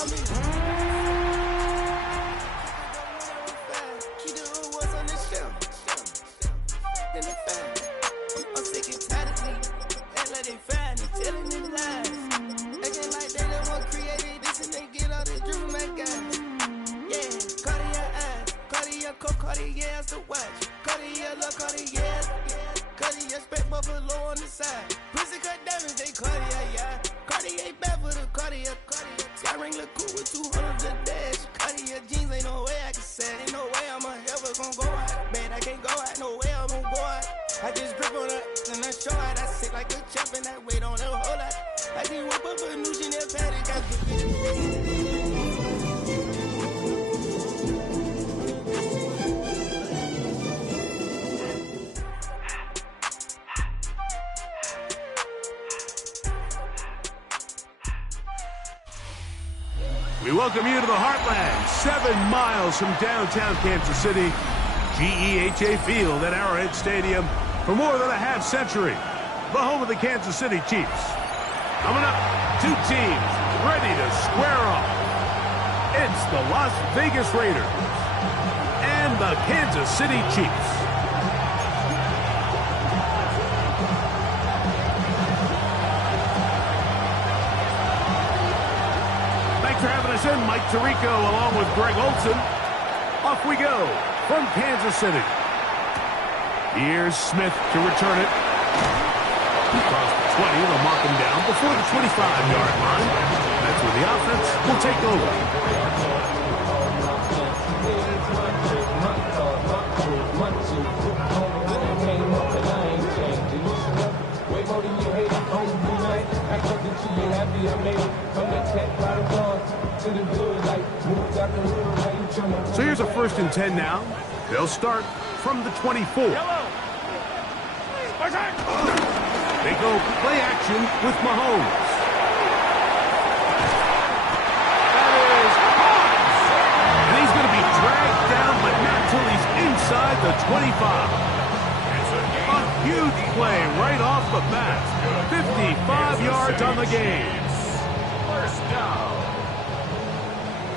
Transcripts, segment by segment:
I'm sick and tired of me. Act like they find it, telling them lies. Acting like they the one created this and they get all the driven like guys. Yeah, Cartier eyes, Cartier coat, Cartier as the watch. Cartier love, Cartier, Cartier spec buffalo on the side. Prison cut diamonds, they Cartier, yeah. Cartier bad for the Cartier. Sky ring look cool with 200 the dash. Cartier jeans, ain't no way I can say. Ain't no way I'm ever gonna go out. Man, I can't go out, no way I'm gonna go out. I just grip on her and I show out. I sit like a champ and I wait on her whole lot. I just whip up a new Chanel patty, got We welcome you to the Heartland, 7 miles from downtown Kansas City, GEHA Field at Arrowhead Stadium for more than a half century. The home of the Kansas City Chiefs. Coming up, two teams ready to square off. It's the Las Vegas Raiders and the Kansas City Chiefs. Thanks for having us in, Mike Tirico, along with Greg Olson. Off we go from Kansas City. Here's Smith to return it. Across the 20, they'll mark him down before the 25-yard line. That's where the offense will take over. So here's a 1st and 10 now. They'll start from the 24. They go play action with Mahomes. That is caught! And he's going to be dragged down, but not till he's inside the 25. A huge play right off the bat. 55 yards on the game. First down.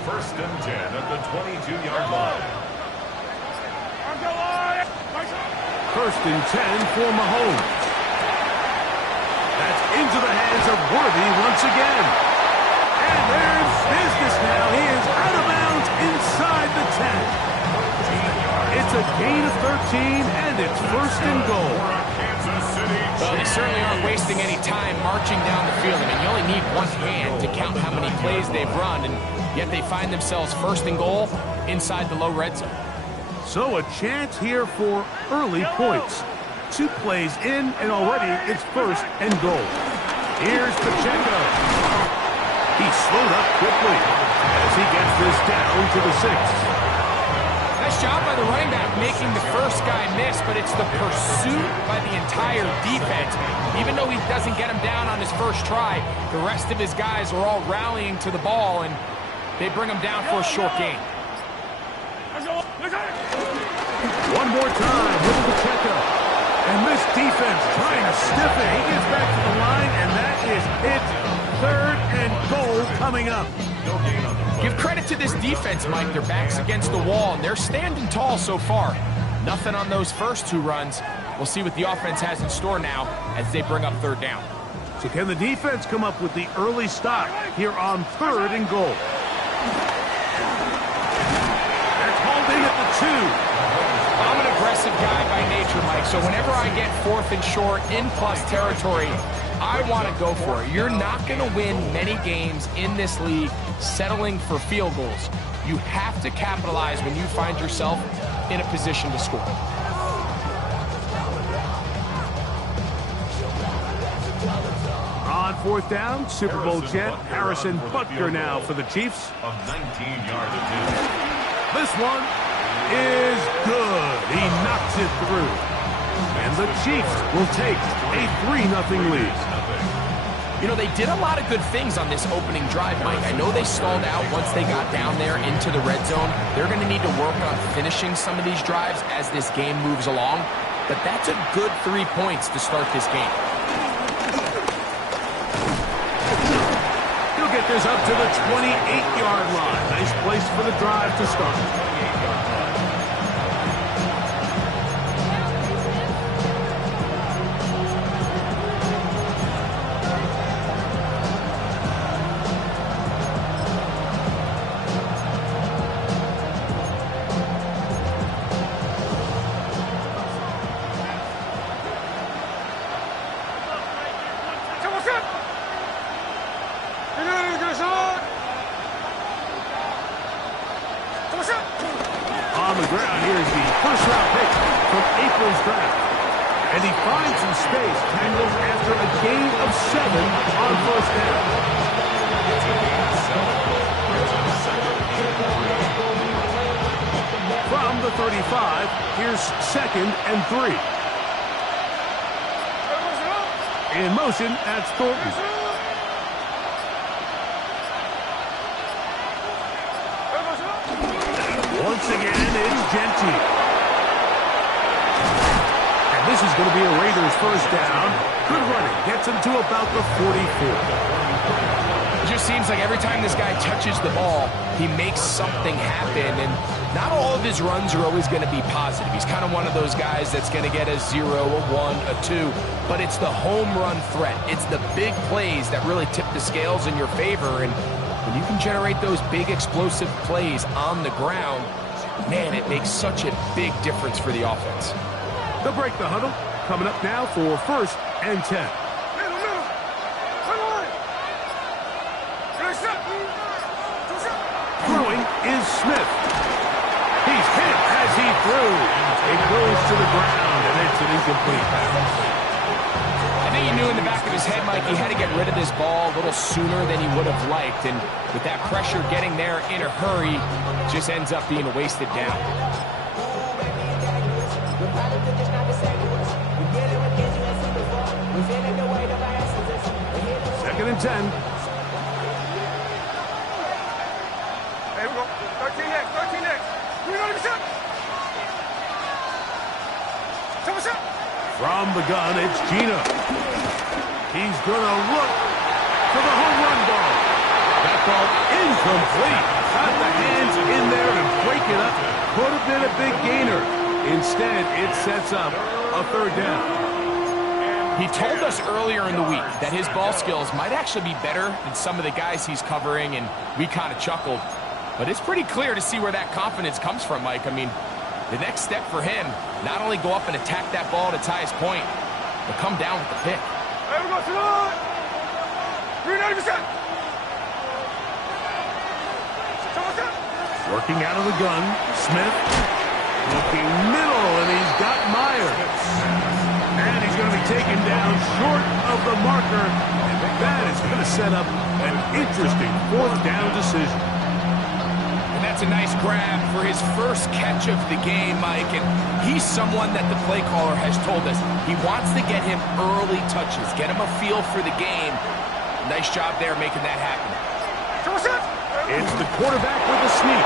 1st and 10 at the 22-yard line. 1st and 10 for Mahomes. That's into the hands of Worthy once again. And there's business now. He is out of bounds inside the 10. It's a gain of 13, and it's 1st and goal. Well, they certainly aren't wasting any time marching down the field. I mean, you only need one hand to count how many plays they've run, and yet they find themselves 1st and goal inside the low red zone. So a chance here for early points. 2 plays in, and already it's 1st and goal. Here's Pacheco. He's slowed up quickly as he gets this down to the 6. Nice job by the running back making the first guy miss, but it's the pursuit by the entire defense. Even though he doesn't get him down on his first try, the rest of his guys are all rallying to the ball, and they bring him down for a short gain. One more time with Pacheco. And this defense trying to stiff it. He gets back to the line, and that is it. 3rd and goal coming up. Give credit to this defense, Mike. Their back's against the wall, and they're standing tall so far. Nothing on those first 2 runs. We'll see what the offense has in store now as they bring up 3rd down. So can the defense come up with the early stop here on 3rd and goal? That's hauled in at the 2. I'm an aggressive guy by nature, Mike, so whenever I get 4th and short in plus territory, I want to go for it. You're not going to win many games in this league settling for field goals. You have to capitalize when you find yourself in a position to score. On 4th down, Super Bowl champ Harrison Butker now for the Chiefs. A 19-yard attempt. This one is good. He knocks it through. And the Chiefs will take a 3-0 lead. You know, they did a lot of good things on this opening drive, Mike. I know they stalled out once they got down there into the red zone. They're going to need to work on finishing some of these drives as this game moves along. But that's a good 3 points to start this game. He'll get is up to the 28-yard line. Nice place for the drive to start. On the ground, here's the first-round pick from April's draft. And he finds some space, tangled after a gain of 7 on first down. From the 35, here's 2nd and 3. In motion, that's Thornton. Once again, it's Genty. And this is going to be a Raiders first down. Good running. Gets him to about the 44. It just seems like every time this guy touches the ball, he makes something happen. And not all of his runs are always going to be positive. He's kind of one of those guys that's going to get a 0, a 1, a 2. But it's the home run threat. It's the big plays that really tip the scales in your favor. And when you can generate those big explosive plays on the ground, man, it makes such a big difference for the offense. They'll break the huddle. Coming up now for 1st and 10. Throwing is Smith. He's hit as he threw. It goes to the ground, and it's an incomplete pass. I think he knew in the back of his head, Mike, he had to get rid of this ball a little sooner than he would have liked. And with that pressure getting there in a hurry, just ends up being a wasted down. Second and 10. Hey, we go. 13 next. 13 next. We go to the shot. From the gun, it's Gina. He's going to look for the home run ball. That ball incomplete. Got the hands in there to break it up. Could have been a big gainer. Instead, it sets up a 3rd down. He told us earlier in the week that his ball skills might actually be better than some of the guys he's covering, and we kind of chuckled. But it's pretty clear to see where that confidence comes from, Mike. I mean, the next step for him, not only go up and attack that ball to tie his point, but come down with the pick. Hey, we go to the line. 390%. Working out of the gun, Smith looking middle, and he's got Myers. And he's going to be taken down short of the marker, and that is going to set up an interesting 4th down decision. And that's a nice grab for his first catch of the game, Mike. And he's someone that the play caller has told us he wants to get him early touches, get him a feel for the game. Nice job there making that happen. It's the quarterback with a sneak,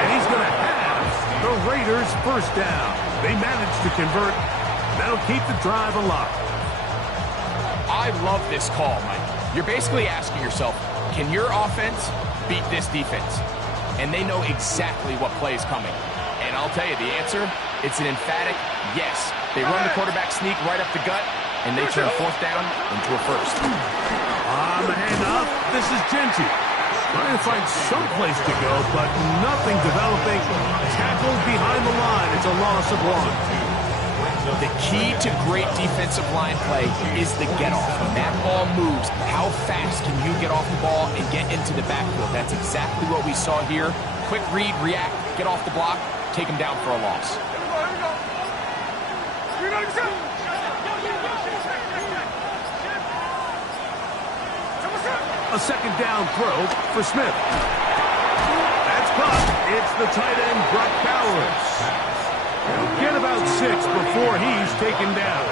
and he's going to have the Raiders first down. They managed to convert. That'll keep the drive alive. I love this call, Mike. You're basically asking yourself, can your offense beat this defense? And they know exactly what play is coming. And I'll tell you the answer, it's an emphatic yes. They run the quarterback sneak right up the gut, and they turn 4th down into a 1st. On the handoff, this is Genty. Trying to find some place to go, but nothing developing. Tackled behind the line. It's a loss of 1. The key to great defensive line play is the get-off. When that ball moves, how fast can you get off the ball and get into the backfield? That's exactly what we saw here. Quick read, react, get off the block, take him down for a loss. A 2nd down throw for Smith. That's caught. It's the tight end, Brock Bowers. He'll get about 6 before he's taken down.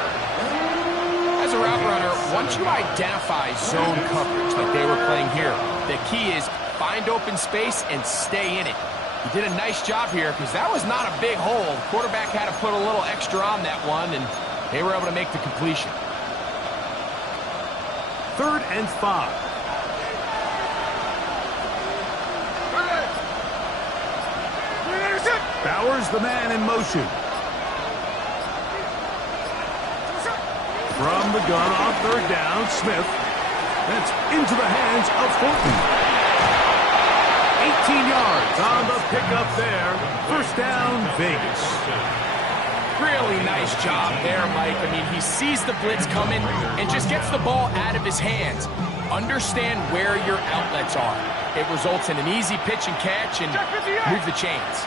As a route runner, once you identify zone coverage like they were playing here, the key is find open space and stay in it. He did a nice job here because that was not a big hole. Quarterback had to put a little extra on that one, and they were able to make the completion. 3rd and 5. Bowers, the man in motion. From the gun on third down, Smith. That's into the hands of Fulton. 18 yards on the pickup there. First down, Vegas. Really nice job there, Mike. I mean, he sees the blitz coming and just gets the ball out of his hands. Understand where your outlets are. It results in an easy pitch and catch and move the chains.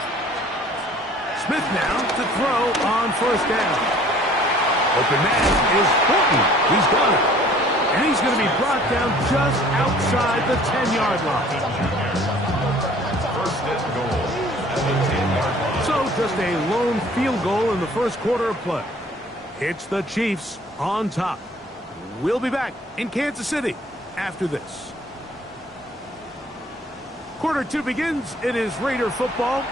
Smith now to throw on first down. Open man is Fulton. He's got it. And he's going to be brought down just outside the 10-yard line. First and goal at the 10-yard line. So just a lone field goal in the first quarter of play. It's the Chiefs on top. We'll be back in Kansas City after this. Quarter 2 begins. It is Raider football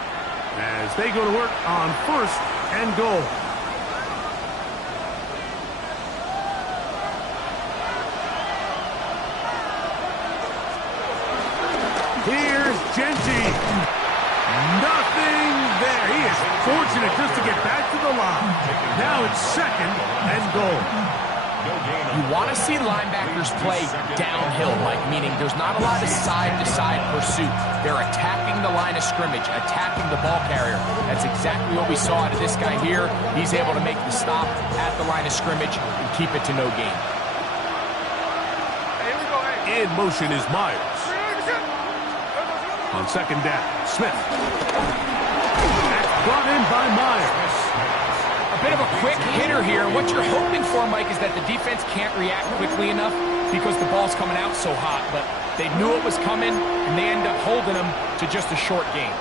as they go to work on first and goal. Here's Genty. Nothing there. He is fortunate just to get back to the line. Now it's second and goal. You want to see linebackers play downhill, Mike, meaning there's not a lot of side-to-side pursuit. They're attacking the line of scrimmage, attacking the ball carrier. That's exactly what we saw out of this guy here. He's able to make the stop at the line of scrimmage and keep it to no gain. In motion is Myers. On second down, Smith. That's brought in by Myers. A bit of a quick hitter here. What you're hoping for, Mike, is that the defense can't react quickly enough because the ball's coming out so hot. But they knew it was coming, and they end up holding them to just a short gain.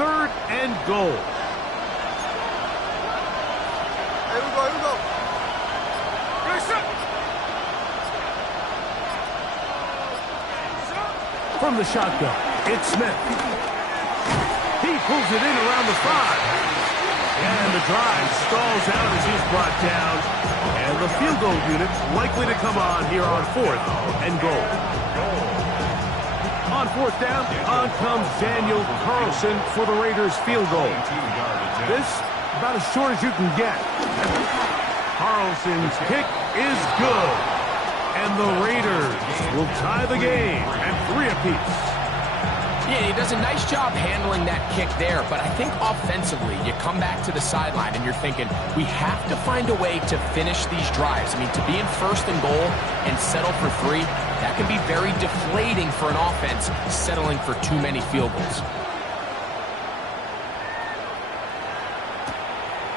Third and goal. Here we go, here we go. Ready, set. From the shotgun, it's Smith. He pulls it in around the 5. And the drive stalls out as he's brought down. And the field goal unit likely to come on here on fourth and goal. On fourth down, on comes Daniel Carlson for the Raiders field goal. This about as short as you can get. Carlson's kick is good. And the Raiders will tie the game at 3 apiece. Yeah, he does a nice job handling that kick there, but I think offensively, you come back to the sideline and you're thinking, we have to find a way to finish these drives. I mean, to be in first and goal and settle for 3, that can be very deflating for an offense settling for too many field goals.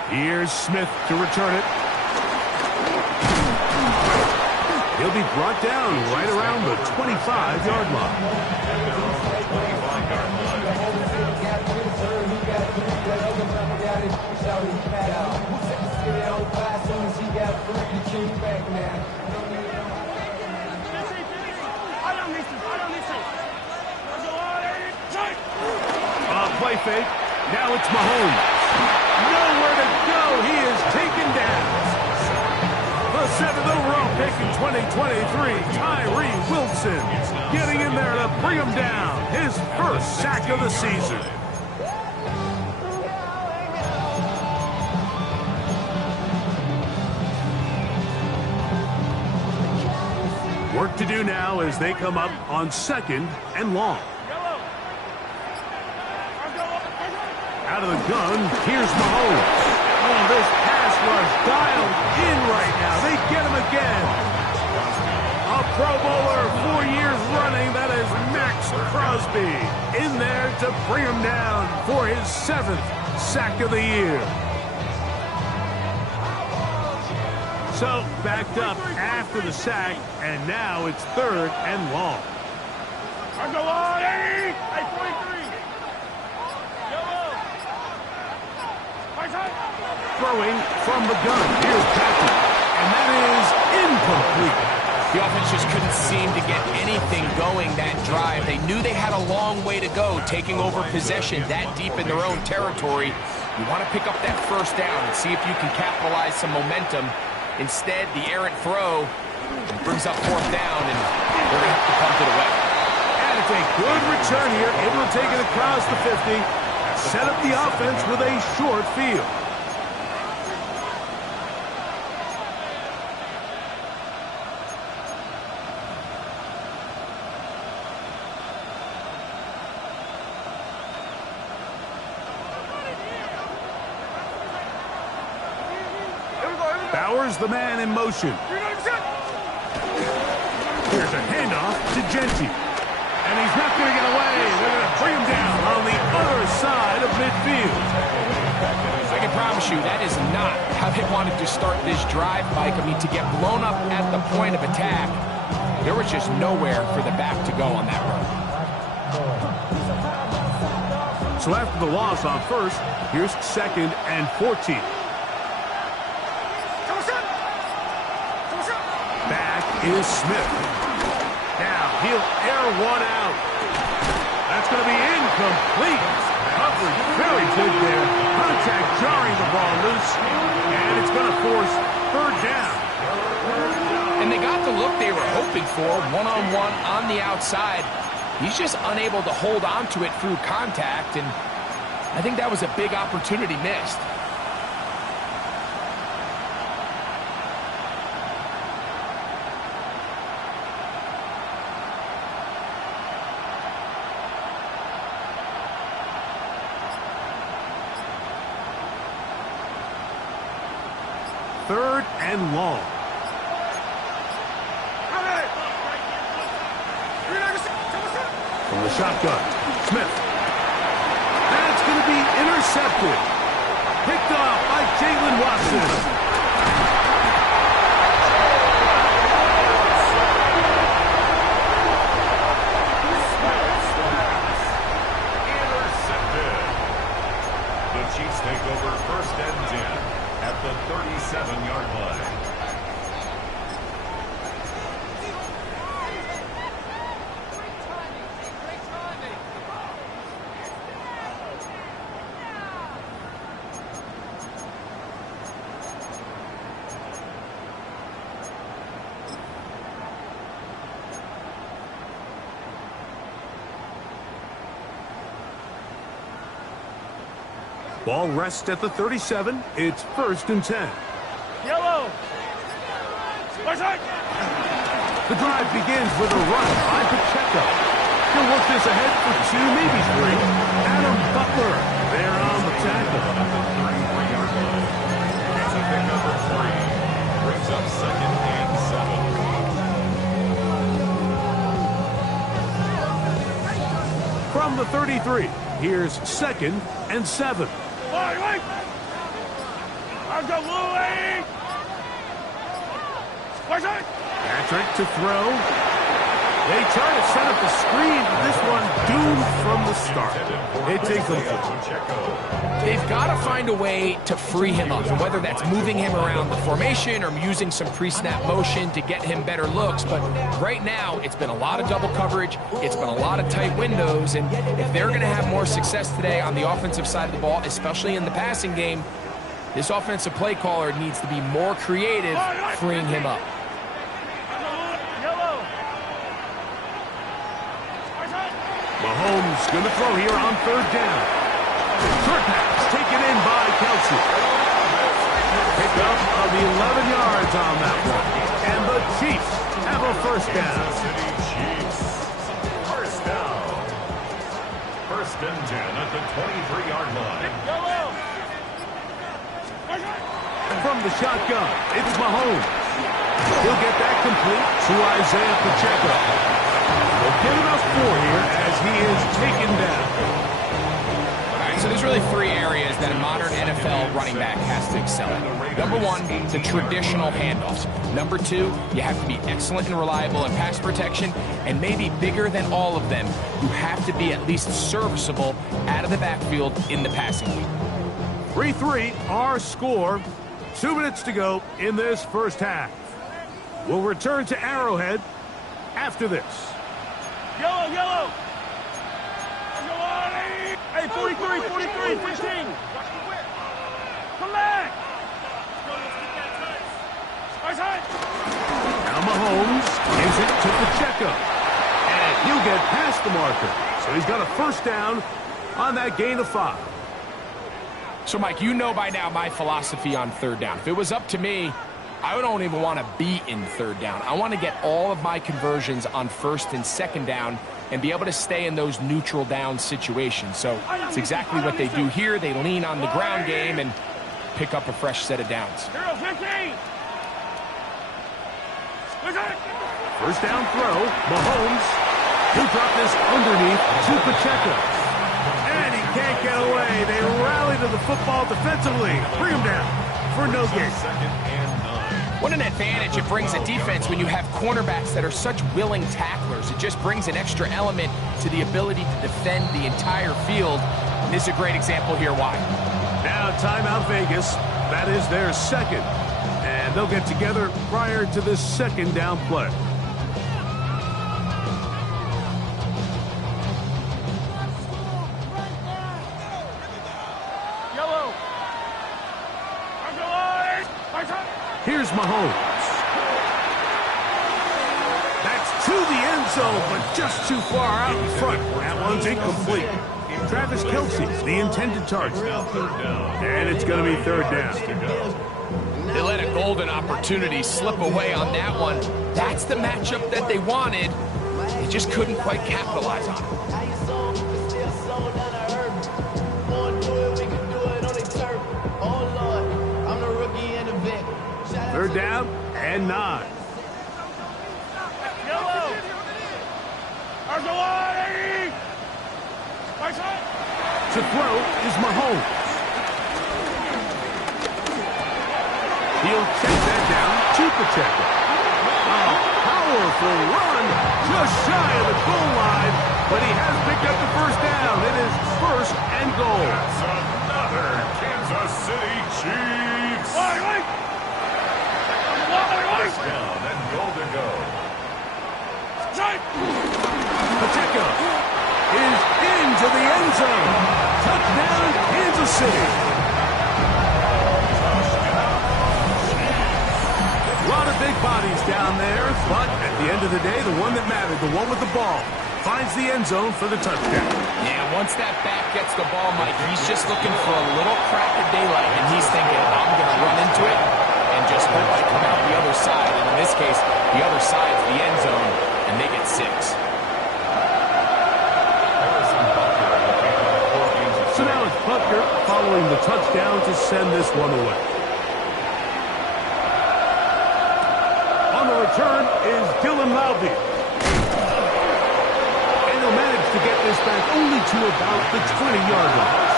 Here's Smith to return it. He'll be brought down right around the 25-yard line. Play fake. Now it's Mahomes. Nowhere to go. He is taken down. The 7th overall pick in 2023, Tyree Wilson, getting in there to bring him down. His first sack of the season. Work to do now as they come up on second and long. Out of the gun, here's Mahomes. Oh, this pass rush dialed in right now. They get him again. A Pro Bowler 4 years running. That is Max Crosby in there to bring him down for his 7th sack of the year. So backed up after the sack, and now it's third and long. Throwing from the gun. Here's Patrick. And that is incomplete. The offense just couldn't seem to get anything going that drive. They knew they had a long way to go, taking over possession that deep in their own territory. You want to pick up that first down and see if you can capitalize some momentum Instead, the errant throw brings up 4th down, and they're going to have to punt it away. And it's a good return here, able to take it across the 50. Set up the offense with a short field. Bauer's the man in motion. Here's a handoff to Genty. And he's not going to get away. They're going to bring him down on the other side of midfield. I can promise you that is not how they wanted to start this drive, Mike. I mean, to get blown up at the point of attack, there was just nowhere for the back to go on that run. So after the loss on first, here's 2nd and 14. Back is Smith. Now he'll air one out. That's going to be incomplete. Coverage very good there. Contact jarring the ball loose. And it's going to force 3rd down. And they got the look they were hoping for, one-on-one on the outside. He's just unable to hold on to it through contact, and I think that was a big opportunity missed. Third and long. From the shotgun, Smith. That's going to be intercepted. Picked off by Jalen Watson. Intercepted. The Chiefs take over 1st and 10 at the 37-yard line. Ball rests at the 37. It's 1st and 10. Yellow. The drive begins with a run by Pacheco. He'll work this ahead for 2, maybe 3. Adam Butler there on the tackle. It's a pick number 3. Brings up 2nd and 7. From the 33, here's 2nd and 7. Wait! I've got Louie! Patrick to throw. They try to set up a screen, but this one doomed from the start. It takes them. They've got to find a way to free him up, whether that's moving him around the formation or using some pre-snap motion to get him better looks. But right now, it's been a lot of double coverage. It's been a lot of tight windows. And if they're going to have more success today on the offensive side of the ball, especially in the passing game, this offensive play caller needs to be more creative freeing him up. Mahomes going to throw here on 3rd down. Short pass taken in by Kelsey. Pick up of 11 yards on that one. And the Chiefs have a 1st down. First down. 1st and 10 at the 23-yard line. From the shotgun, it's Mahomes. He'll get that complete to Isaiah Pacheco. We'll get enough 4 here as he is taken down. All right, so there's really 3 areas that a modern NFL running back has to excel in. Number 1, the traditional handoffs. Number 2, you have to be excellent and reliable in pass protection. And maybe bigger than all of them, you have to be at least serviceable out of the backfield in the passing game. 3-3, our score. 2 minutes to go in this 1st half. We'll return to Arrowhead after this. Yellow! Hey, 43, 15. Come back! Mahomes gives it to Pacheco. And he'll get past the marker. So he's got a first down on that gain of 5. So, Mike, you know by now my philosophy on third down. If it was up to me, I don't even want to be in third down. I want to get all of my conversions on first and second down and be able to stay in those neutral down situations. So it's exactly what they do here. They lean on the ground game and pick up a fresh set of downs. First down throw, Mahomes. He dropped this underneath to Pacheco. And he can't get away. They rally to the football defensively. Bring him down for no gain. What an advantage it brings a defense when you have cornerbacks that are such willing tacklers. It just brings an extra element to the ability to defend the entire field. And this is a great example here why. Now timeout Vegas. That is their second. And they'll get together prior to this second down play. Here's Mahomes. That's to the end zone, but just too far out in front. That one's incomplete. Travis Kelce, the intended target. And it's going to be third down. They let a golden opportunity slip away on that one. That's the matchup that they wanted. They just couldn't quite capitalize on it. Third down and 9. To throw is Mahomes. He'll check that down to Pacheco. A powerful run just shy of the goal line, but he has picked up the first down. It is first and goal. That's another Kansas City Chiefs. First down and goal to go. Pacheco is into the end zone. Touchdown, Kansas City. A lot of big bodies down there, but at the end of the day, the one that mattered, the one with the ball, finds the end zone for the touchdown. Yeah, once that back gets the ball, Mike, he's just looking for a little crack of daylight, and he's thinking, I'm going to run into it and just hope I come out the other side. And in this case, the other side's the end zone, and they get 6. So now it's Butker following the touchdown to send this one away. On the return is Dylan Loudby. And he'll manage to get this back only to about the 20-yard line.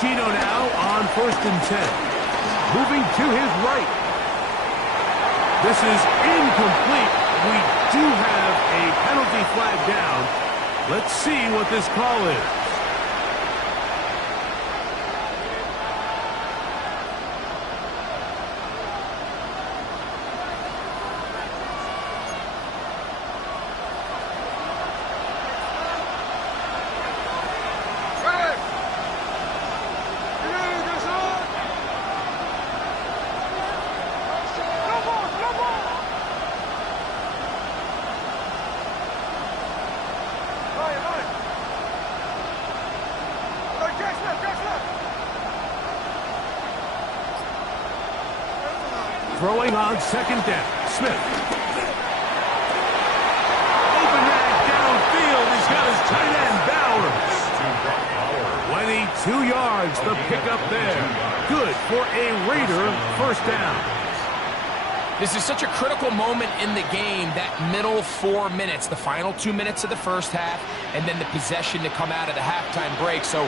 Gino now on first and 10. Moving to his right. This is incomplete. We do have a penalty flag down. Let's see what this call is. Throwing on second down. Smith. Open man downfield. He's got his tight end, Bowers. 22 yards, the pickup there. Good for a Raider first down. This is such a critical moment in the game, that middle 4 minutes, the final 2 minutes of the first half, and then the possession to come out of the halftime break. So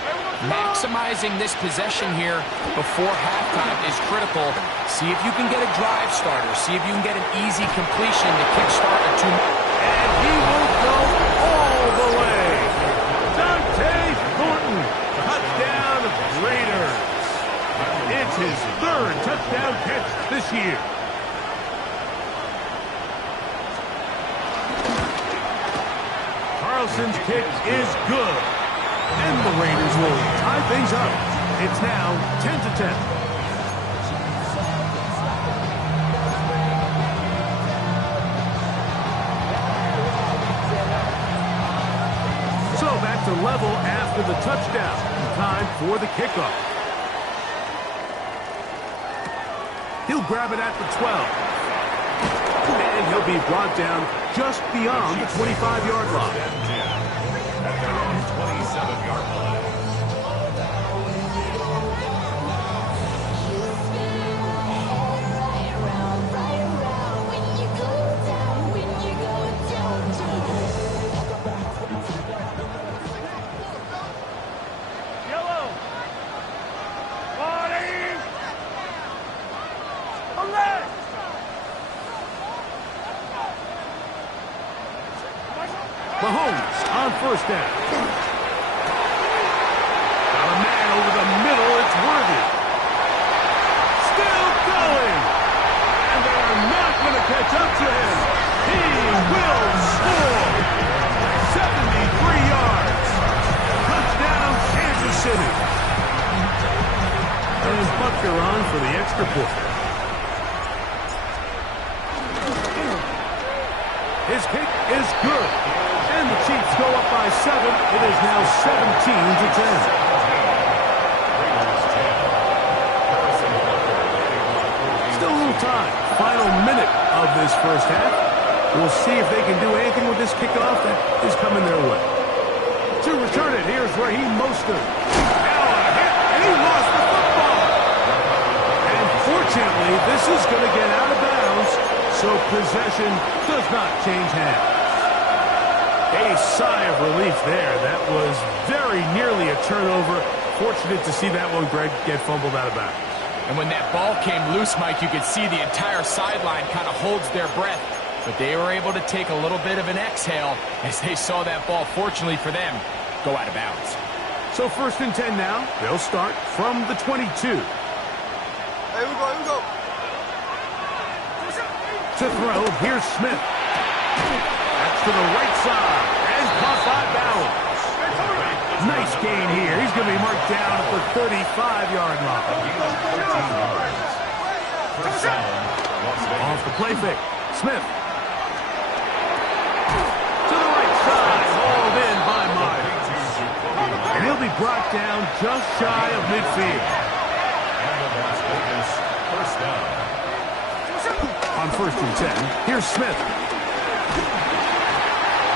maximizing this possession here before halftime is critical. See if you can get a drive starter. See if you can get an easy completion to kickstart a 2. And he will go all the way. Dante Thornton, touchdown Raiders. It's his third touchdown catch this year. Wilson's kick is good. And the Raiders will tie things up. It's now 10-10. So back to level after the touchdown. Time for the kickoff. He'll grab it at the 12. And he'll be brought down just beyond the 25-yard line. At their own 27-yard line. Mahomes on first down. Got a man over the middle. It's Worthy. Still going. And they are not going to catch up to him. He will score. 73 yards. Touchdown, Kansas City. And Butker on for the extra point. His kick is good. And the Chiefs go up by 7. It is now 17-10. Still a little time. Final minute of this first half. We'll see if they can do anything with this kickoff that is coming their way. To return it, here's Raheem Mostert. Now a hit, and he lost the football. And fortunately, this is going to get out of bounds, so possession does not change hands. A sigh of relief there. That was very nearly a turnover. Fortunate to see that one, Greg, get fumbled out of bounds. And when that ball came loose, Mike, you could see the entire sideline kind of holds their breath. But they were able to take a little bit of an exhale as they saw that ball, fortunately for them, go out of bounds. So 1st and 10 now. They'll start from the 22. Here we go. To throw, here's Smith. That's to the right side. And caught by Bowers. Nice gain here. He's going to be marked down at the 35-yard line. Off the play fake. Smith. To the right side. Hauled in by Myers. And he'll be brought down just shy of midfield. First down. On 1st and 10, here's Smith.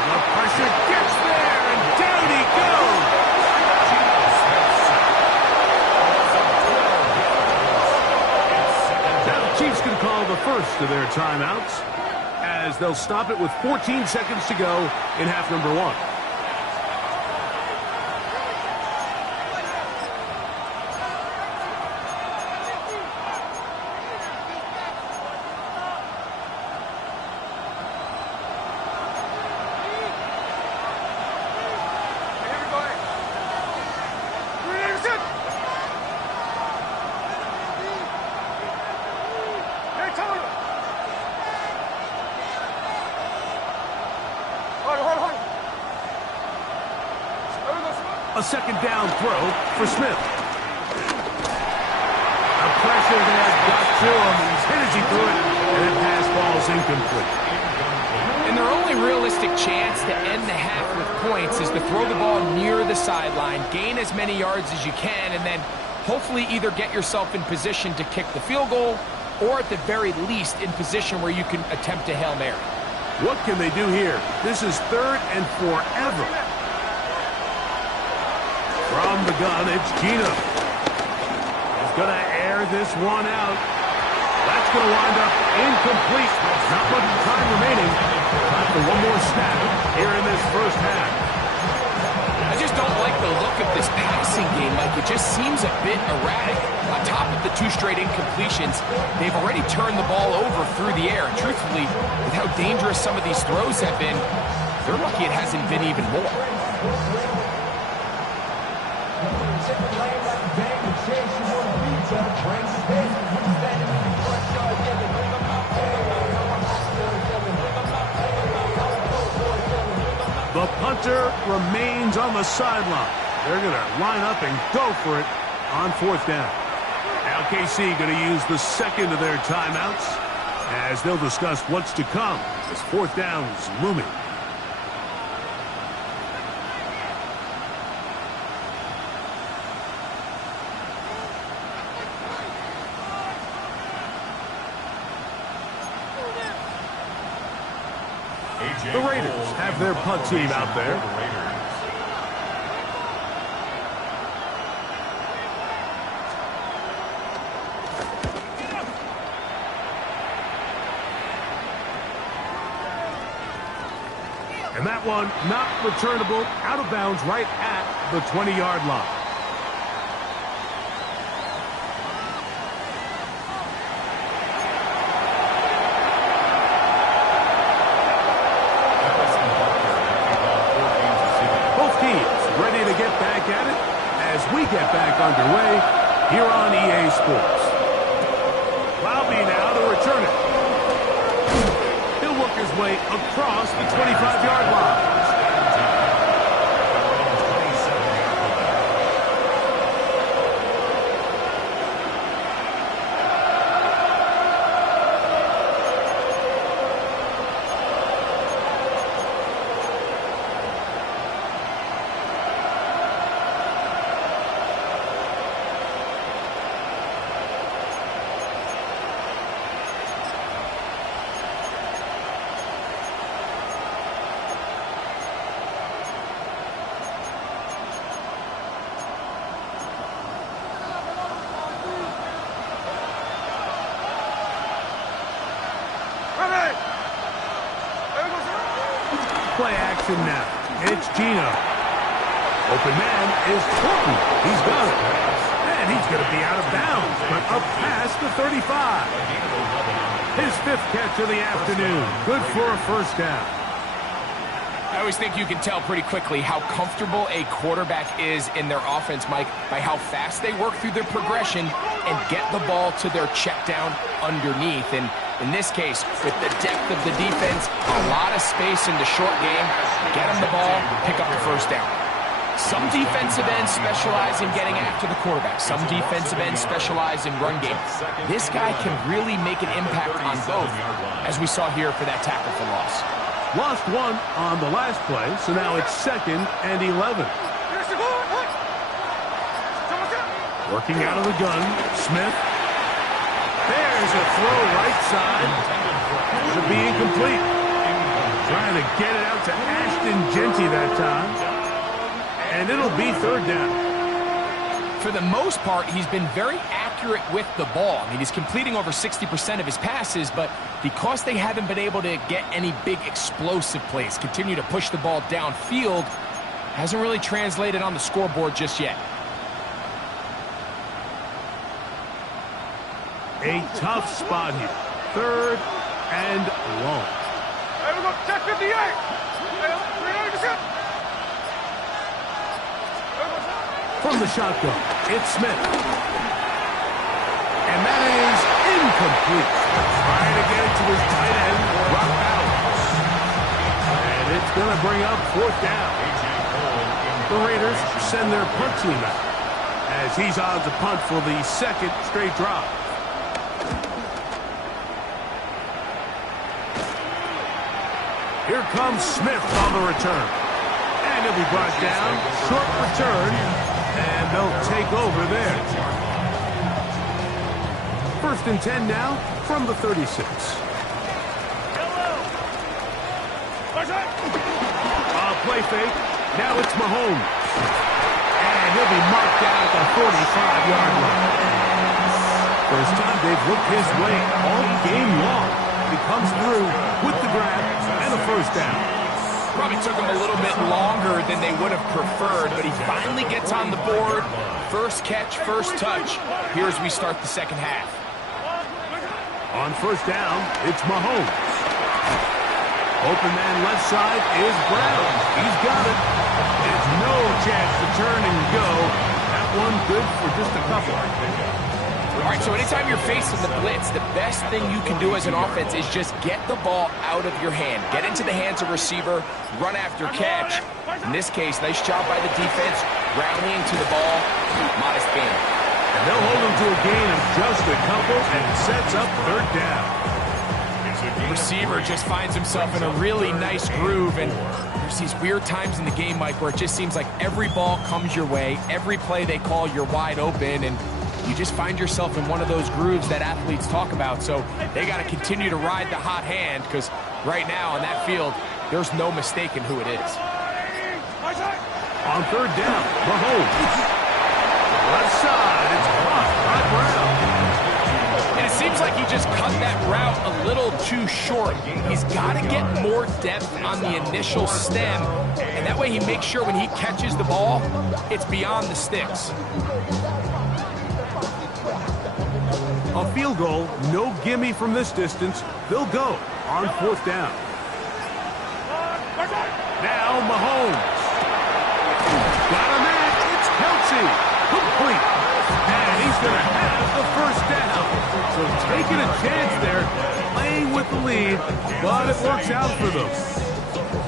The pressure gets there, and down he goes. Now the Chiefs can call the first of their timeouts, as they'll stop it with 14 seconds to go in half number 1. A second down throw for Smith. The pressure there got to him. He's hit as he threw it, and that pass ball's incomplete. And their only realistic chance to end the half with points is to throw the ball near the sideline, gain as many yards as you can, and then hopefully either get yourself in position to kick the field goal or at the very least in position where you can attempt a Hail Mary. What can they do here? This is 3rd and forever. From the gun, it's Gino. He's going to air this one out. That's going to wind up incomplete. Not much time remaining. Time for one more snap here in this first half. I just don't like the look of this passing game. Like, it just seems a bit erratic. On top of the 2 straight incompletions, they've already turned the ball over through the air. And truthfully, with how dangerous some of these throws have been, they're lucky it hasn't been even more. The The punter remains on the sideline. They're going to line up and go for it on fourth down. Now KC going to use the second of their timeouts as they'll discuss what's to come as fourth down is looming. The Raiders have their punt team out there. And that one not returnable, out of bounds right at the 20-yard line. We get back underway here on EA Sports. Lobby now to return it. He'll work his way across the 25-yard line. Play action now. It's Gino. Open man is Horton. He's got it. And he's going to be out of bounds, but up past the 35. His fifth catch of the afternoon. Good for a first down. I always think you can tell pretty quickly how comfortable a quarterback is in their offense, Mike, by how fast they work through their progression and get the ball to their check down underneath. And in this case, with the depth of the defense, a lot of space in the short game, get them the ball, pick up the first down. Some defensive ends specialize in getting after the quarterback. Some defensive ends specialize in run game. This guy can really make an impact on both, as we saw here for that tackle for loss. Lost one on the last play, so now it's 2nd and 11. Working out of the gun, Smith. There's a throw right side. Should be incomplete. Trying to get it out to Ashton Genty that time. And it'll be 3rd down. For the most part, he's been very accurate with the ball. I mean, he's completing over 60% of his passes, but because they haven't been able to get any big explosive plays, continue to push the ball downfield, hasn't really translated on the scoreboard just yet. A tough spot here. 3rd and long. Hey, we go check 58. From the shotgun, it's Smith. And that is incomplete. Trying to get it to his tight end, drop balance. And it's going to bring up 4th down. The Raiders send their punt team out as he's on to punt for the 2nd straight drive. Here comes Smith on the return. And he'll be brought down. Short return. And they'll take over there. 1st and 10 now from the 36. Play fake. Now it's Mahomes. And he'll be marked down at the 45-yard line. First time they've looked his way all game long. He comes through with the grab and a first down. Probably took him a little bit longer than they would have preferred, but he finally gets on the board. First catch, first touch. Here as we start the second half. On first down, it's Mahomes. Open man left side is Brown. He's got it. There's no chance to turn and go. That one good for just a couple. All right, so anytime you're facing the blitz, the best thing you can do as an offense is just get the ball out of your hand. Get into the hands of receiver, run after catch. In this case, nice job by the defense, rallying to the ball, modest gain. And they'll hold him to a gain of just a couple, and it sets up third down. Receiver just finds himself in a really nice groove, and there's these weird times in the game, Mike, where it just seems like every ball comes your way, every play they call, you're wide open, and you just find yourself in one of those grooves that athletes talk about. So they got to continue to ride the hot hand, because right now on that field, there's no mistaking who it is. On third down, Mahomes. Left side, it's caught by Brown. And it seems like he just cut that route a little too short. He's got to get more depth on the initial stem, and that way he makes sure when he catches the ball, it's beyond the sticks. A field goal, no gimme from this distance. They'll go on fourth down. Now Mahomes. Got him in. It's Kelsey. Complete. And he's going to have the first down. So taking a chance there, playing with the lead, but it works out for them.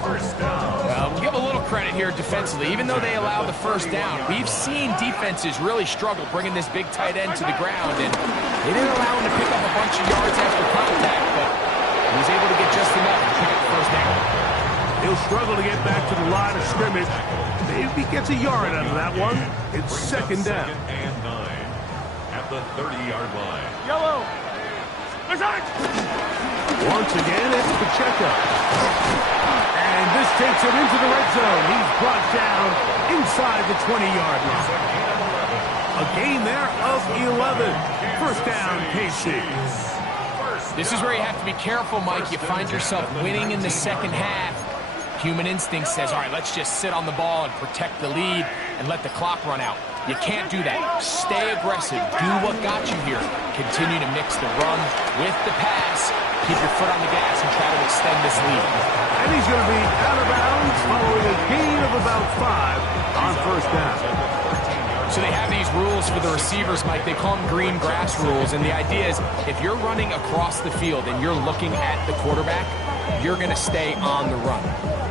Well, we'll give a little credit here defensively. Even though they allowed the first down, we've seen defenses really struggle bringing this big tight end to the ground, and they didn't allow him to pick up a bunch of yards after contact, but he was able to get just enough to pick up the first down. He'll struggle to get back to the line of scrimmage. Maybe gets a yard out of that one. It's second down. Second and 9 at the 30-yard line. Yellow. Once again, it's Pacheco. And this takes him into the red zone. He's brought down inside the 20-yard line. A gain there of 11. First down, KC. This is where you have to be careful, Mike. You find yourself winning in the second half. Human instinct says, all right, let's just sit on the ball and protect the lead and let the clock run out. You can't do that. Stay aggressive. Do what got you here. Continue to mix the run with the pass. Keep your foot on the gas and try to extend this lead. And he's going to be out of bounds following a gain of about 5 on first down. So they have these rules for the receivers, Mike. They call them green grass rules. And the idea is if you're running across the field and you're looking at the quarterback, you're going to stay on the run.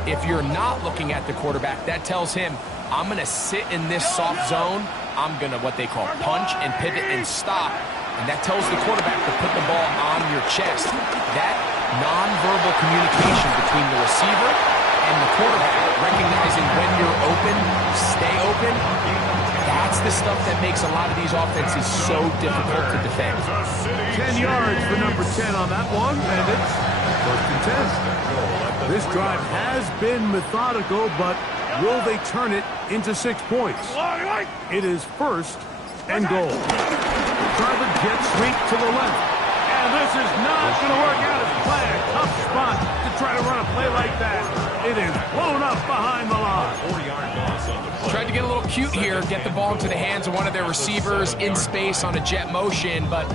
If you're not looking at the quarterback, that tells him, I'm going to sit in this soft zone. I'm going to what they call punch and pivot and stop. And that tells the quarterback to put the ball on your chest. That nonverbal communication between the receiver and the quarterback, recognizing when you're open, stay open, that's the stuff that makes a lot of these offenses so difficult to defend. 10 yards for number 10 on that one, and it's first and 10. This drive has been methodical, but will they turn it into 6 points? It is first and goal. Try the jet sweep to the left. And this is not going to work out as planned. Tough spot to try to run a play like that. It is blown up behind the line. 40-yard loss on the play. Tried to get a little cute here, get the ball into the hands of one of their receivers in space on a jet motion, but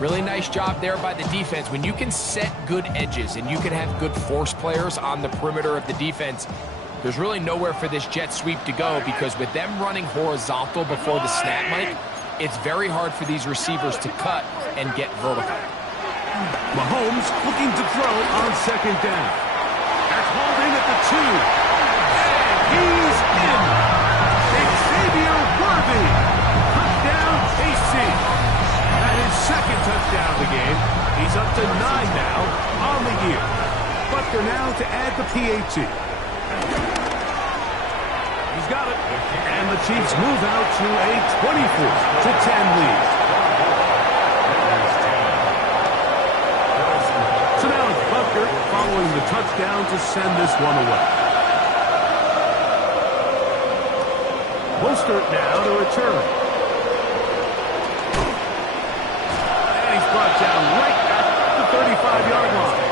really nice job there by the defense. When you can set good edges and you can have good force players on the perimeter of the defense, there's really nowhere for this jet sweep to go, because with them running horizontal before the snap, Mike, it's very hard for these receivers to cut and get vertical. Mahomes looking to throw on second down. That's hauled in at the 2. And he's in. Xavier Worthy. Touchdown, KC. That is second touchdown of the game. He's up to 9 now on the year. Butker now to add the PAT. He's got it. And the Chiefs move out to a 24-10 lead. So now it's Butker following the touchdown to send this one away. Mostert now to return. And he's brought down right at the 35-yard line.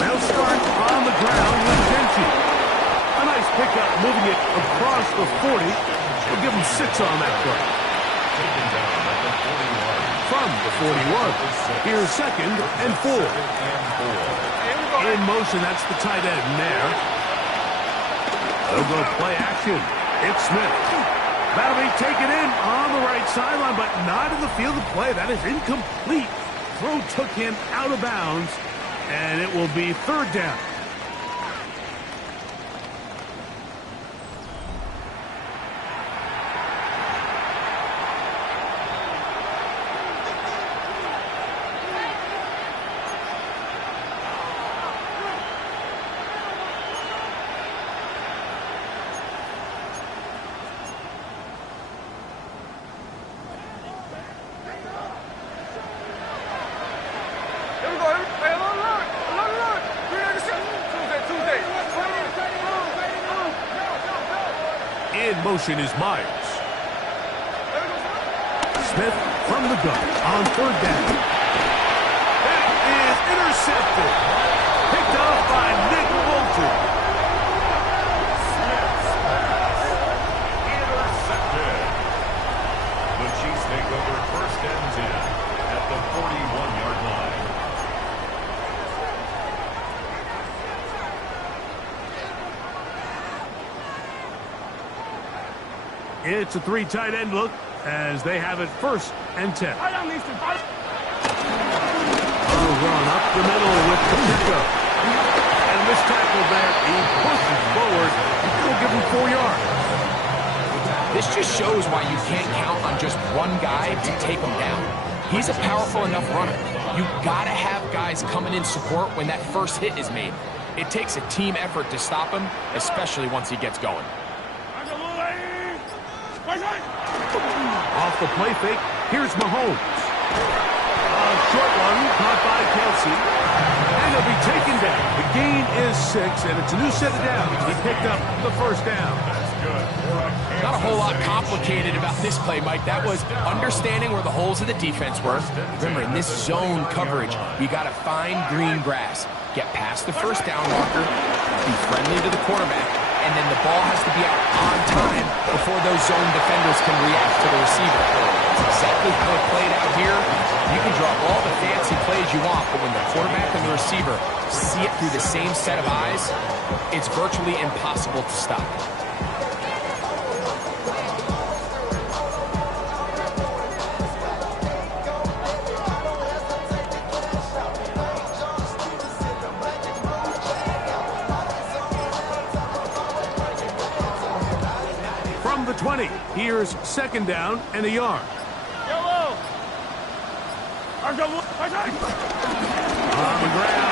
They'll start on the ground with Genty. pickup, moving it across the 40. We'll give him 6 on that play. Taken down at the 41. From the 41, here's 2nd and 4. In motion, that's the tight end there. They'll go play action. It's Smith. That'll be taken in on the right sideline, but not in the field of play. That is incomplete. Throw took him out of bounds, and it will be 3rd down. In motion is Myers. Smith from the gun on 3rd down. That is intercepted. Picked off by Nick Bolton. Smith's pass. Intercepted. The Chiefs take over 1st and 10 at the 41-yard line. It's a 3 tight end look as they have it 1st and 10. A run up the middle with the pickup. And this tackle there, he pushes forward. We'll give him 4 yards. This just shows why you can't count on just one guy to take him down. He's a powerful enough runner. You gotta have guys coming in support when that first hit is made. It takes a team effort to stop him, especially once he gets going. Off the play fake, here's Mahomes. A short one caught by Kelsey. And he'll be taken down. The gain is 6, and it's a new set of downs. He picked up the 1st down. Not a whole lot complicated about this play, Mike. That was understanding where the holes of the defense were. Remember, in this zone coverage, you got to find green grass. Get past the 1st down marker, be friendly to the quarterback, and then the ball has to be out on time before those zone defenders can react to the receiver. That's exactly how it played out here. You can draw all the fancy plays you want, but when the quarterback and the receiver see it through the same set of eyes, it's virtually impossible to stop. From the 20, here's 2nd down and a yard. On the ground,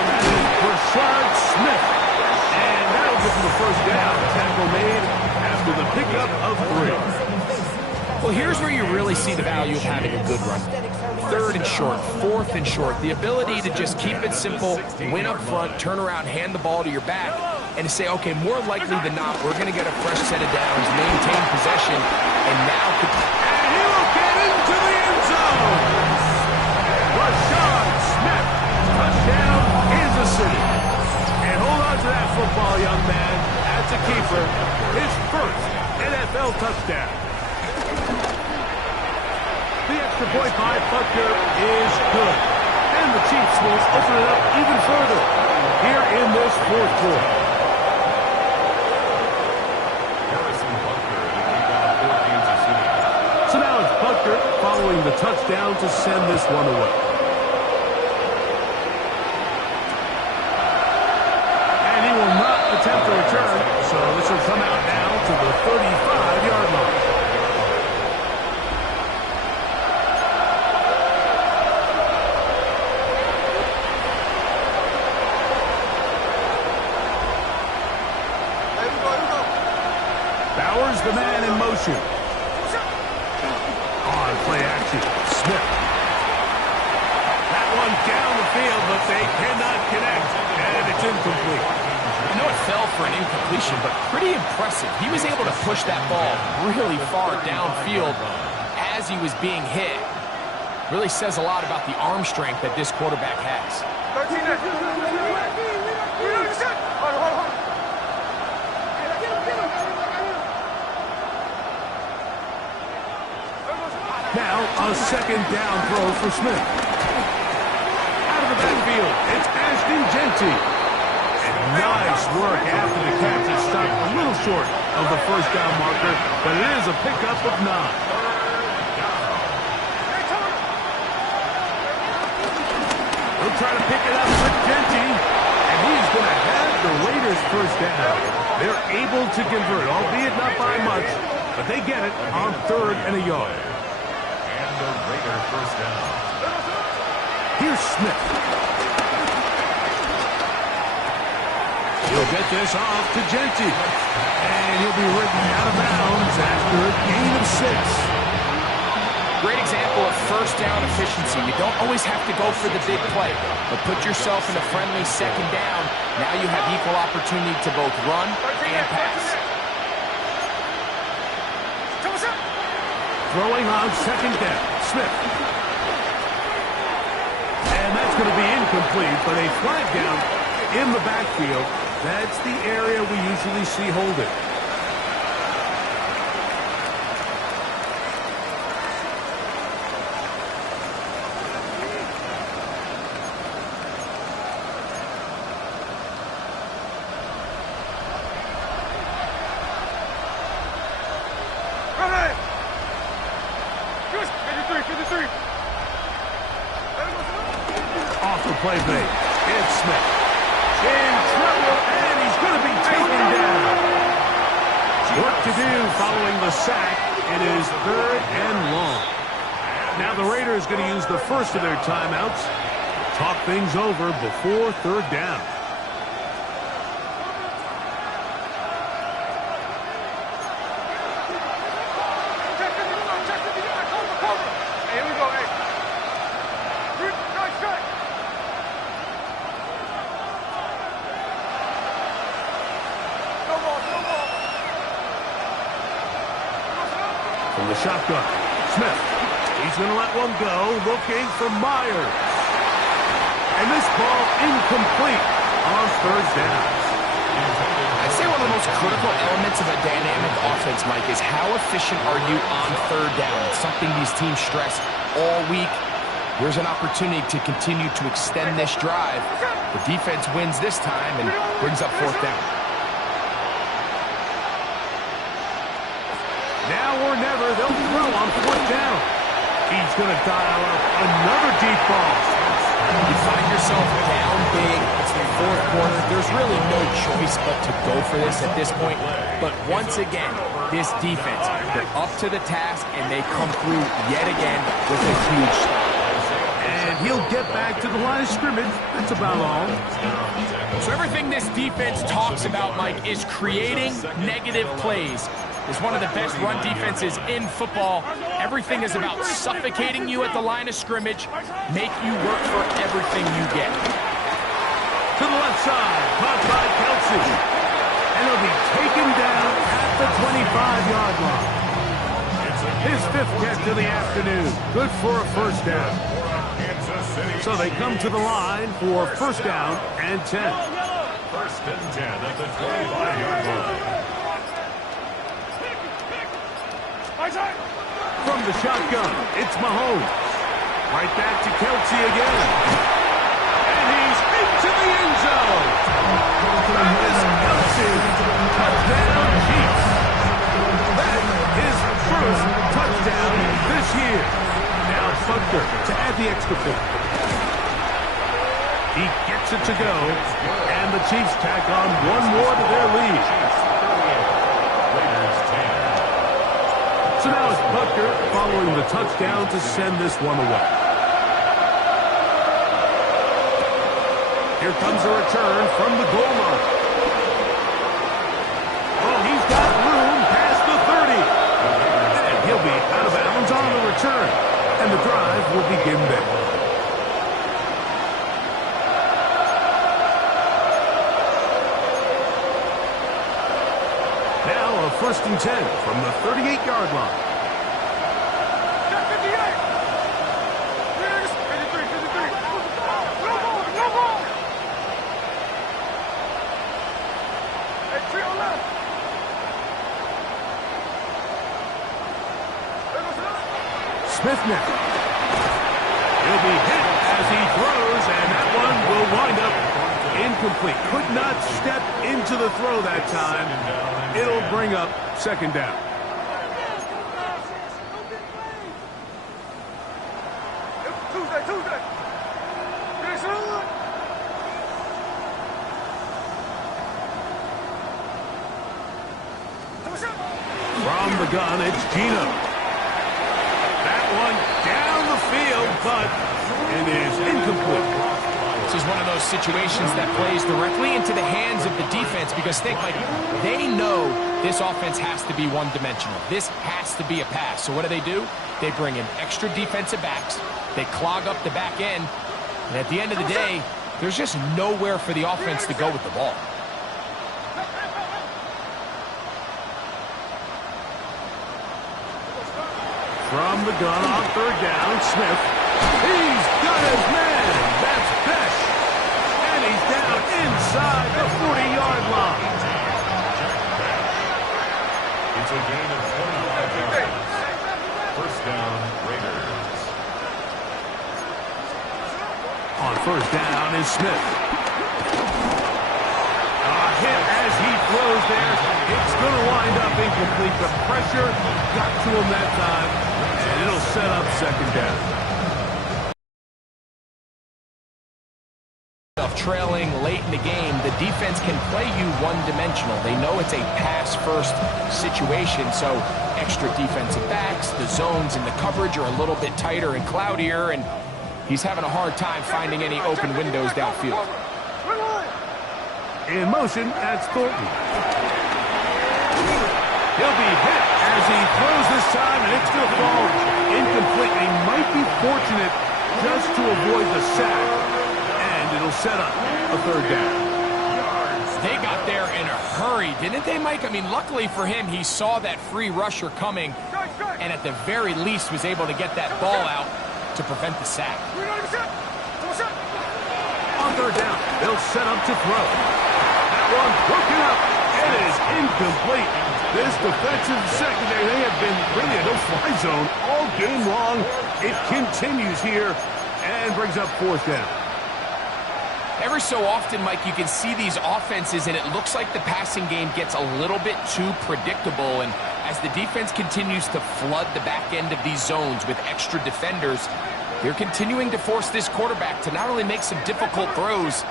that is Brashard Smith. And that'll give him the 1st down. Tackle made after the pickup of 3. Well, here's where you really see the value of having a good run. 3rd and short, 4th and short. The ability to just keep it simple, win up front, turn around, hand the ball to your back, and to say, okay, more likely than not, we're going to get a fresh set of downs, maintain possession, and now... And he will get into the end zone! Brashard Smith, touchdown, Kansas City. And hold on to that football, young man. That's a keeper. His 1st NFL touchdown. The extra point by Butker is good. And the Chiefs will open it up even further here in this 4th quarter. So now it's Butker following the touchdown to send this one away. And he will not attempt to return, so this will come out now to the 35-yard line. Bowers, the man in motion. On play action, Smith. That one down the field, but they cannot connect, and it's incomplete. I know it fell for an incompletion, but pretty impressive. He was able to push that ball really far downfield as he was being hit. Really says a lot about the arm strength that this quarterback has. 13. Now a second down throw for Smith. Out of the backfield, it's Ashton Genty. And nice work after the catch. It stopped a little short of the first down marker, but it is a pickup of 9. He'll try to pick it up with Genty, and he's going to have the Raiders first down. They're able to convert, albeit not by much, but they get it on 3rd and a yard. And the Raiders first down. Here's Smith. He'll get this off to Genty, and he'll be ridden out of bounds after a gain of 6. Great example of first down efficiency. You don't always have to go for the big play, but put yourself in a friendly second down. Now you have equal opportunity to both run and pass. Throwing on second down, Smith. And that's going to be incomplete, but a flag down in the backfield. That's the area we usually see holding. Off the play fake. It's Smith. In trouble, and he's going to be taken down. Work to do following the sack. It is 3rd and long. Now the Raiders going to use the first of their timeouts. Talk things over before 3rd down. From the shotgun, Smith. He's going to let one go, looking for Myers. And this ball incomplete on 3rd down. I'd say one of the most critical elements of a dynamic offense, Mike, is how efficient are you on 3rd down? It's something these teams stress all week. Here's an opportunity to continue to extend this drive. The defense wins this time and brings up 4th down. Now or never, they'll throw on 4th down. He's going to dial up another deep ball. You find yourself down big. It's the 4th quarter. There's really no choice but to go for this at this point. But once again, this defense, they're up to the task, and they come through yet again with a huge stop. And he'll get back to the line of scrimmage. That's about all. So everything this defense talks about, Mike, is creating negative plays. Is one of the best run defenses in football. Everything is about suffocating you at the line of scrimmage, make you work for everything you get. To the left side, caught by Kelsey. And he'll be taken down at the 25-yard line. His 5th catch of the afternoon. Good for a first down. So they come to the line for first down and 10. 1st and 10 at the 25-yard line. From the shotgun, it's Mahomes. Right back to Kelsey again. And he's into the end zone. Travis Kelsey. Touchdown, Chiefs. That is first touchdown this year. Now Butker to add the extra point. He gets it to go. And the Chiefs tack on one more to their lead. So now it's Butker following the touchdown to send this one away. Here comes a return from the goal line. Oh, he's got room past the 30. And he'll be out of bounds on the return. And the drive will begin there. Now a 1st and 10 from the 38-yard line. Smith now. He'll be hit as he throws, and that one will wind up incomplete. Could not step into the throw that time. It'll bring up second down. Tuesday. From the gun, it's Gino. That one down the field, but it is incomplete. This is one of those situations that plays directly into the hands of the defense because think, like, they know this offense has to be one-dimensional. This has to be a pass. So what do? They bring in extra defensive backs. They clog up the back end. And at the end of the day, there's just nowhere for the offense to go with the ball. From the gun on third down, Smith. He's got his man. That's Besh. And he's down inside the 40-yard line. It's a gain of 25 yards. First down, Raiders. On first down is Smith. A hit as he throws there. It's going to wind up incomplete. The pressure got to him that time, and it'll set up second down. Trailing late in the game, the defense can play you one-dimensional. They know it's a pass-first situation, so extra defensive backs, the zones and the coverage are a little bit tighter and cloudier, and he's having a hard time finding any open windows downfield. In motion, that's Thornton. He'll be hit as he throws this time, and it's going to fall incomplete. They might be fortunate just to avoid the sack. It'll set up a third down. They got there in a hurry, didn't they, Mike? I mean, luckily for him, he saw that free rusher coming and at the very least was able to get that ball out to prevent the sack. On third down, they'll set up to throw. That one broken up. It is incomplete. This defensive secondary, they have been really a no-fly zone all game long. It continues here and brings up fourth down. Every so often, Mike, you can see these offenses, and it looks like the passing game gets a little bit too predictable. And as the defense continues to flood the back end of these zones with extra defenders, they're continuing to force this quarterback to not only make some difficult throws,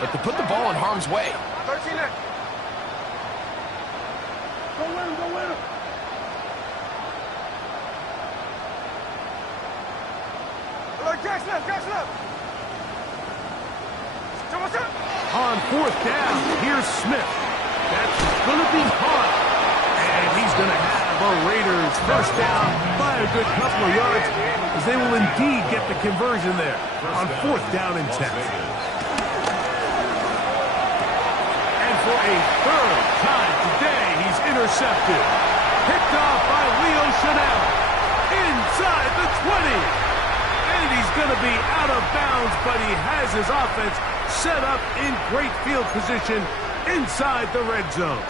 but to put the ball in harm's way. Go win him. Catch left. On fourth down, here's Smith. That's going to be caught. And he's going to have a Raiders first down by a good couple of yards, as they will indeed get the conversion there on fourth down and 10. And for a third time today, he's intercepted. Picked off by Leo Chanel inside the 20. And he's going to be out of bounds, but he has his offense set up in great field position inside the red zone.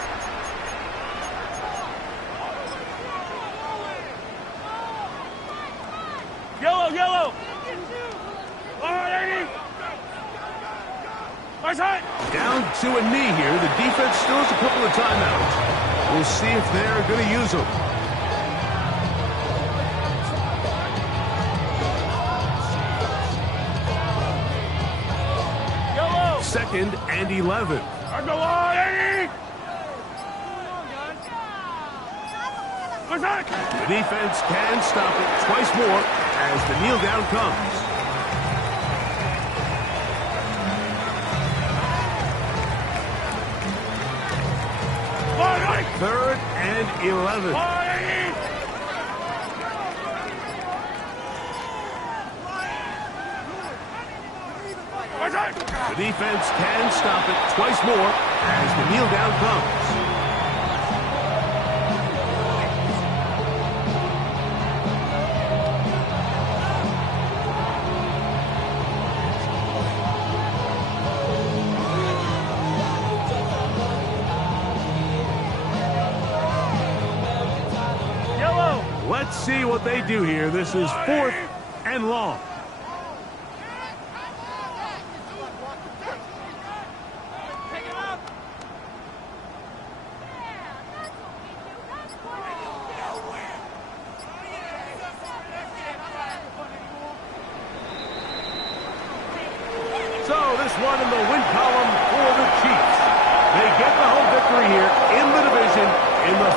Yellow. All right, 80. Down to a knee here. The defense still has a couple of timeouts. We'll see if they're going to use them. Second and 11. I go on, 80. The defense can stop it twice more as the kneel down comes. Third and 11. The defense can stop it twice more as the kneel down comes. Let's see what they do here. This is 4th and long. So this one in the win column for the Chiefs. They get the home victory here in the division in the